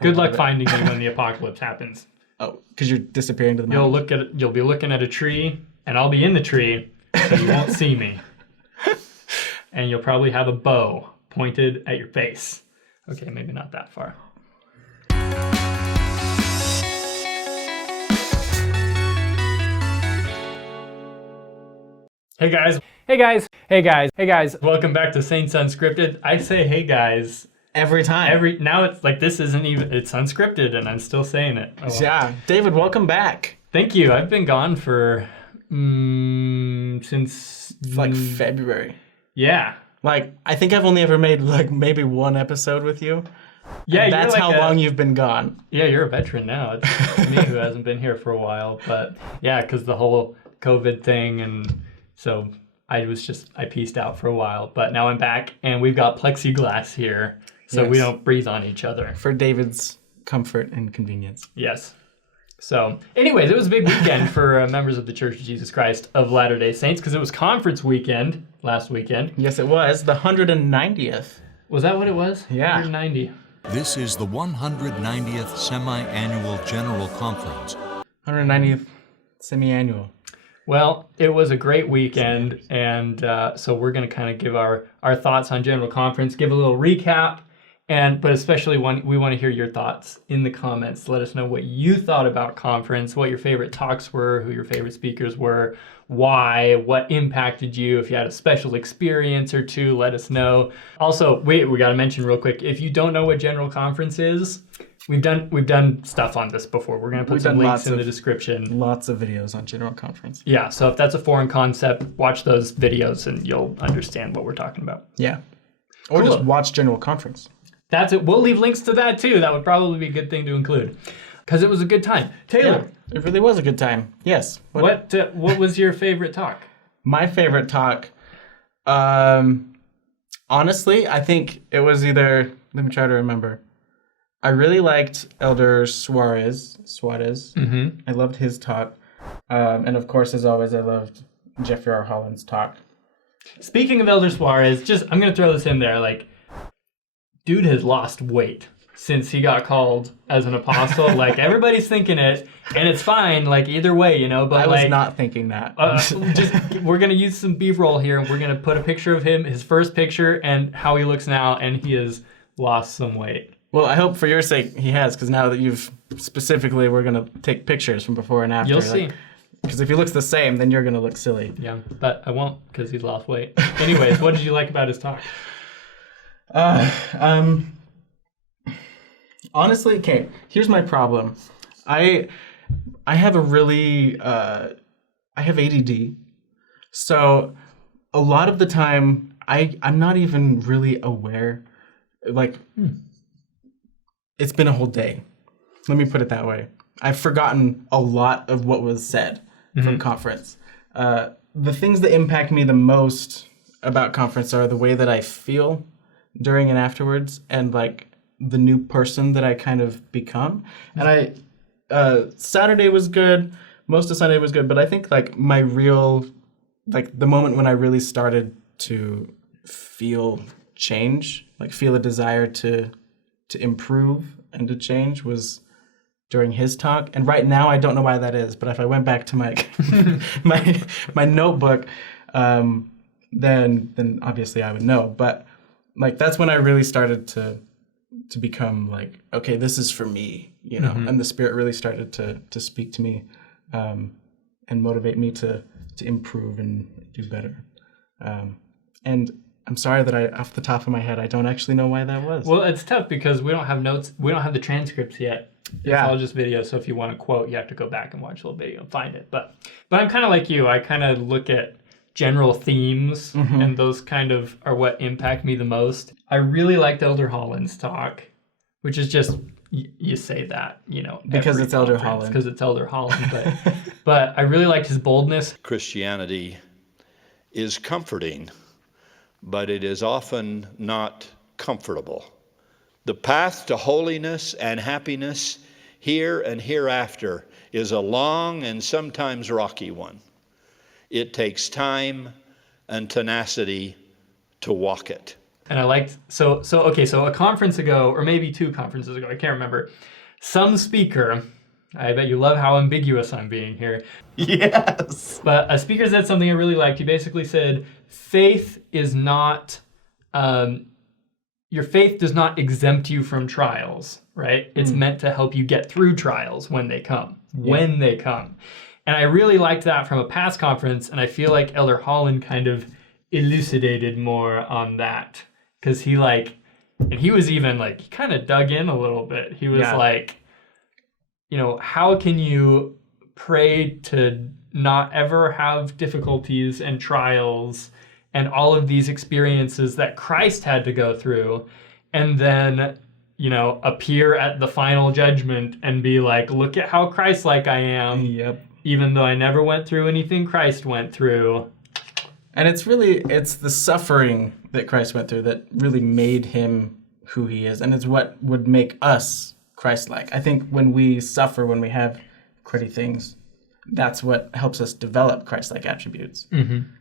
Good luck finding me when the apocalypse happens. Oh, because you're disappearing to the mountains. You'll be looking at a tree, and I'll be in the tree, so you won't see me. And you'll probably have a bow pointed at your face. Okay, maybe not that far. Hey guys. Hey guys. Hey guys. Hey guys. Welcome back to Saints Unscripted. I say hey guys every time. Now it's like this isn't even, it's unscripted and I'm still saying it. Oh, well. Yeah. David, welcome back. Thank you. I've been gone for since like February. Yeah. Like I think I've only ever made like maybe one episode with you. Yeah, and that's like how long you've been gone. Yeah, you're a veteran now. It's me who hasn't been here for a while, but yeah, because the whole COVID thing, and so I pieced out for a while, but now I'm back, and we've got plexiglass here, so we don't breathe on each other. For David's comfort and convenience. Yes. So, anyways, it was a big weekend for members of the Church of Jesus Christ of Latter-day Saints, because it was conference weekend last weekend. Yes, it was. The 190th. Was that what it was? Yeah. 190. This is the 190th Semi-Annual General Conference. 190th Semi-Annual. Well, it was a great weekend, and so we're going to kind of give our thoughts on General Conference, give a little recap, but especially we want to hear your thoughts in the comments. Let us know what you thought about conference, what your favorite talks were, who your favorite speakers were, why, what impacted you. If you had a special experience or two, let us know. Also, we got to mention real quick, if you don't know what General Conference is, we've done stuff on this before. We're going to put some links in the description. Lots of videos on General Conference. Yeah, so if that's a foreign concept, watch those videos and you'll understand what we're talking about. Yeah. Or cool. Just watch General Conference. That's it. We'll leave links to that too. That would probably be a good thing to include because it was a good time. Taylor. Yeah, it really was a good time. Yes. What was your favorite talk? My favorite talk, honestly, I think it was either, let me try to remember. I really liked Elder Suarez. Mm-hmm. I loved his talk. And of course, as always, I loved Jeffrey R. Holland's talk. Speaking of Elder Suarez, I'm going to throw this in there. Like, dude has lost weight since he got called as an apostle. Like, everybody's thinking it, and it's fine, like, either way, you know, but I was not thinking that. We're going to use some B-roll here, and we're going to put a picture of him, his first picture, and how he looks now, and he has lost some weight. Well, I hope for your sake he has, because now that you've specifically, we're going to take pictures from before and after. You'll see. Because if he looks the same, then you're going to look silly. Yeah, but I won't, because he's lost weight. Anyways, what did you like about his talk? Honestly, okay, here's my problem. I have I have ADD. So a lot of the time I'm not even really aware. Like, it's been a whole day. Let me put it that way. I've forgotten a lot of what was said from conference. The things that impact me the most about conference are the way that I feel during and afterwards, and like the new person that I kind of become. And Saturday was good, most of Sunday was good, but I think like my real, like the moment when I really started to feel change, like feel a desire to improve and to change was during his talk. And right now I don't know why that is, but if I went back to my my notebook, then obviously I would know. But like that's when I really started to become like, okay, this is for me, you know. And the Spirit really started to speak to me and motivate me to improve and do better. And I'm sorry that off the top of my head, I don't actually know why that was. Well, it's tough because we don't have notes. We don't have the transcripts yet. It's all just video. So if you want to quote, you have to go back and watch the whole video and find it. But I'm kind of like you. I kind of look at general themes, and those kind of are what impact me the most. I really liked Elder Holland's talk, which is just, you say that, you know. Because it's Elder Holland. Because it's Elder Holland. But I really liked his boldness. Christianity is comforting, but it is often not comfortable. The path to holiness and happiness here and hereafter is a long and sometimes rocky one. It takes time and tenacity to walk it. And I liked, so a conference ago, or maybe 2 conferences ago, I can't remember, some speaker, I bet you love how ambiguous I'm being here. Yes. But a speaker said something I really liked. He basically said, faith is not, your faith does not exempt you from trials, right? It's meant to help you get through trials when they come, when they come. And I really liked that from a past conference, and I feel like Elder Holland kind of elucidated more on that. Because he was even like, he kind of dug in a little bit. He was like, you know, how can you pray to not ever have difficulties and trials and all of these experiences that Christ had to go through, and then, you know, appear at the final judgment and be like, look at how Christ-like I am, even though I never went through anything Christ went through. And it's the suffering that Christ went through that really made him who he is, and it's what would make us Christ-like. I think when we suffer, when we have cruddy things, that's what helps us develop Christ-like attributes.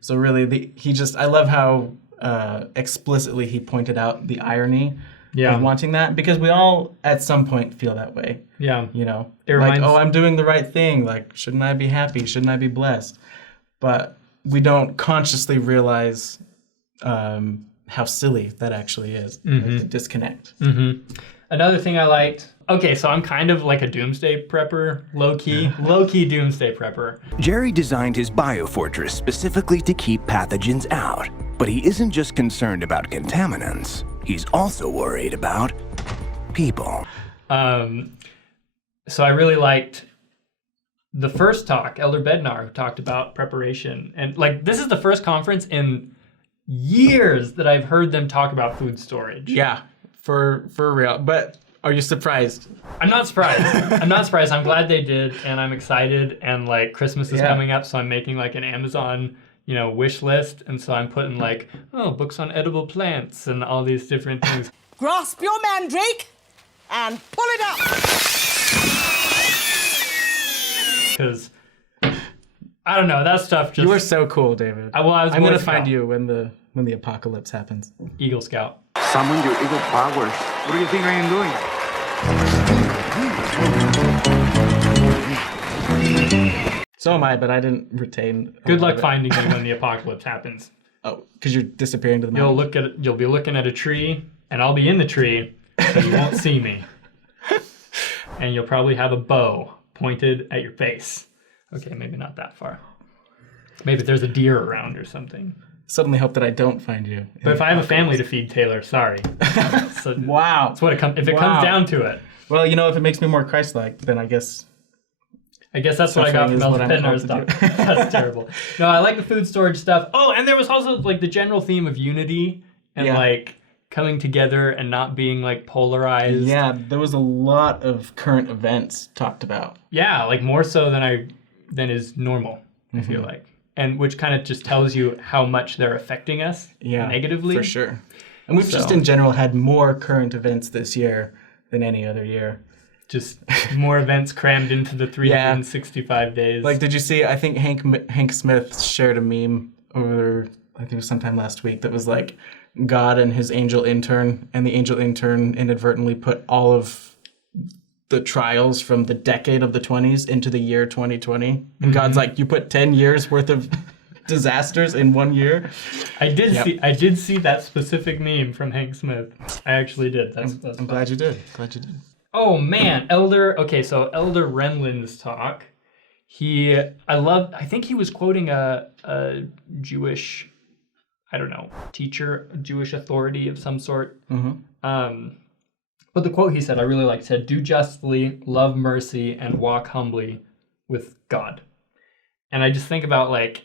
So really, I love how explicitly he pointed out the irony of wanting that, because we all at some point feel that way. Yeah. You know, Like, I'm doing the right thing. Like, shouldn't I be happy? Shouldn't I be blessed? But we don't consciously realize how silly that actually is, like the disconnect. Another thing I liked, okay, so I'm kind of like a doomsday prepper, low-key doomsday prepper. Jerry designed his biofortress specifically to keep pathogens out, but he isn't just concerned about contaminants. He's also worried about people. So I really liked the first talk, Elder Bednar, who talked about preparation. And like, this is the first conference in years that I've heard them talk about food storage. Yeah, for real. But are you surprised? I'm not surprised. I'm glad they did, and I'm excited. And like, Christmas is coming up, so I'm making like an Amazon, you know, wish list. And so I'm putting like, books on edible plants and all these different things. Grasp your mandrake and pull it up. Because I don't know, that stuff just. You are so cool, David. I'm going to find you when the apocalypse happens. Eagle Scout. Summon your eagle powers. What do you think I am doing? So am I, but I didn't retain. Good luck finding me when the apocalypse happens. Oh, because you're disappearing to the mountain. You'll be looking at a tree, and I'll be in the tree, so you won't see me. And you'll probably have a bow pointed at your face. Okay, maybe not that far. Maybe there's a deer around or something. Suddenly hope that I don't find you. But if I have a family to feed, Taylor, sorry. So wow. That's what it comes. If it comes down to it. Well, you know, if it makes me more Christ-like, then I guess that's what I got from Elder Bednar's talk. That's terrible. No, I like the food storage stuff. Oh, and there was also like the general theme of unity and like coming together and not being like polarized. Yeah, there was a lot of current events talked about. Yeah, like more so than is normal, I feel like. And which kind of just tells you how much they're affecting us negatively. For sure. And we've just in general had more current events this year than any other year. Just more events crammed into the 365 days. Like, did you see, I think Hank Smith shared a meme over, I think it was sometime last week, that was like God and his angel intern, and the angel intern inadvertently put all of the trials from the decade of the 20s into the year 2020. And God's like, you put 10 years worth of disasters in 1 year. I did see that specific meme from Hank Smith. I actually did. I'm glad you did. Oh man, Elder Renlund's talk. I think he was quoting a Jewish, I don't know, teacher, a Jewish authority of some sort. But the quote he said, I really liked, said, "Do justly, love mercy, and walk humbly with God." And I just think about like,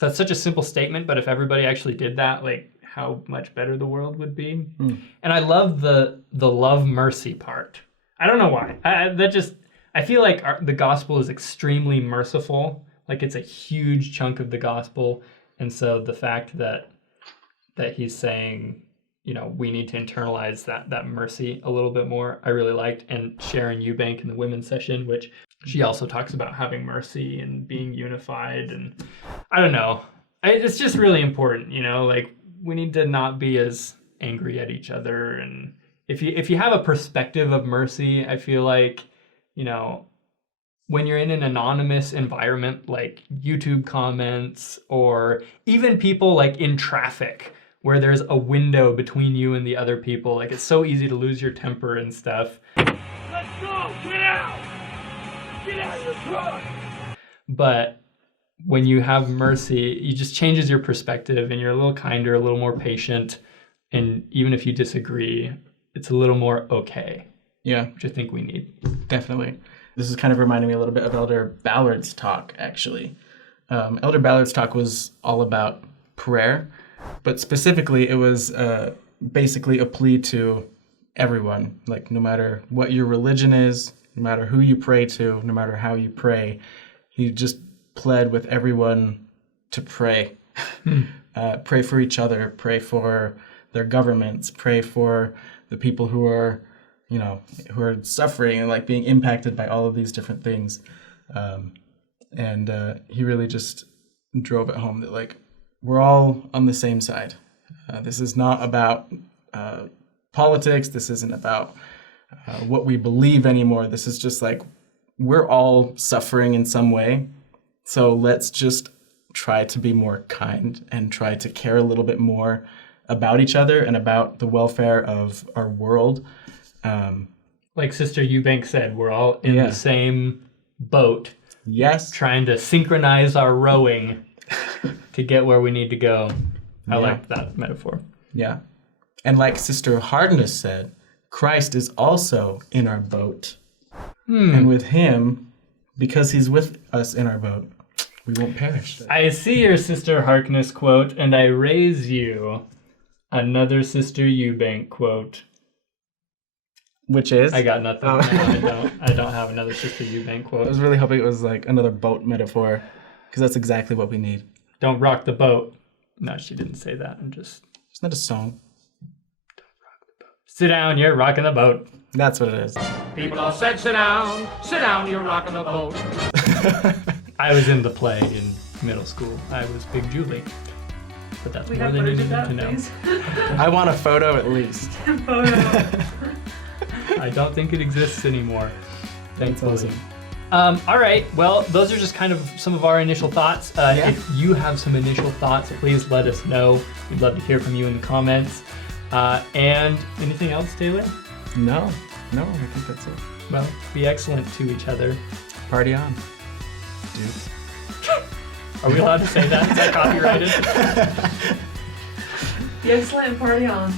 that's such a simple statement, but if everybody actually did that, like how much better the world would be. And I love the love mercy part. I don't know why. I feel like the gospel is extremely merciful. Like it's a huge chunk of the gospel. And so the fact that he's saying, you know, we need to internalize that mercy a little bit more, I really liked. And Sharon Eubank in the women's session, which she also talks about having mercy and being unified. And I don't know, it's just really important, you know, like need to not be as angry at each other. And if you have a perspective of mercy, I feel like, you know, when you're in an anonymous environment like YouTube comments, or even people like in traffic where there's a window between you and the other people, like it's so easy to lose your temper and stuff. Let's go! Get out! Get out of your truck! But when you have mercy, it just changes your perspective and you're a little kinder, a little more patient. And even if you disagree, it's a little more okay. Yeah. Which I think we need. Definitely. This is kind of reminding me a little bit of Elder Ballard's talk, actually. Elder Ballard's talk was all about prayer, but specifically it was basically a plea to everyone, like no matter what your religion is, no matter who you pray to, no matter how you pray, he just pled with everyone to pray. Pray for each other, pray for their governments, pray for the people who are, you know, who are suffering and like being impacted by all of these different things. And he really just drove it home that like, we're all on the same side. This is not about politics. This isn't about what we believe anymore. This is just like, we're all suffering in some way. So let's just try to be more kind and try to care a little bit more about each other and about the welfare of our world. Like Sister Eubank said, we're all in the same boat. Yes. Trying to synchronize our rowing to get where we need to go. I like that metaphor. Yeah. And like Sister Hardness said, Christ is also in our boat. And with him, because he's with us in our boat, we won't perish. I see your Sister Harkness quote, and I raise you another Sister Eubank quote. Which is? I got nothing. No, I don't have another Sister Eubank quote. I was really hoping it was like another boat metaphor, because that's exactly what we need. Don't rock the boat. No, she didn't say that. I'm just... Isn't that a song? Don't rock the boat. Sit down, you're rocking the boat. That's what it is. People all said, sit down, you're rocking the boat. I was in the play in middle school. I was Big Julie. But that's more than you need to know. I want a photo at least. I don't think it exists anymore. Thankfully. Awesome. All right. Well, those are just kind of some of our initial thoughts. If you have some initial thoughts, please let us know. We'd love to hear from you in the comments. And anything else, Taylor? No, I think that's it. Well, be excellent to each other. Party on, dude. Are we allowed to say that? Is that copyrighted? Be excellent and party on.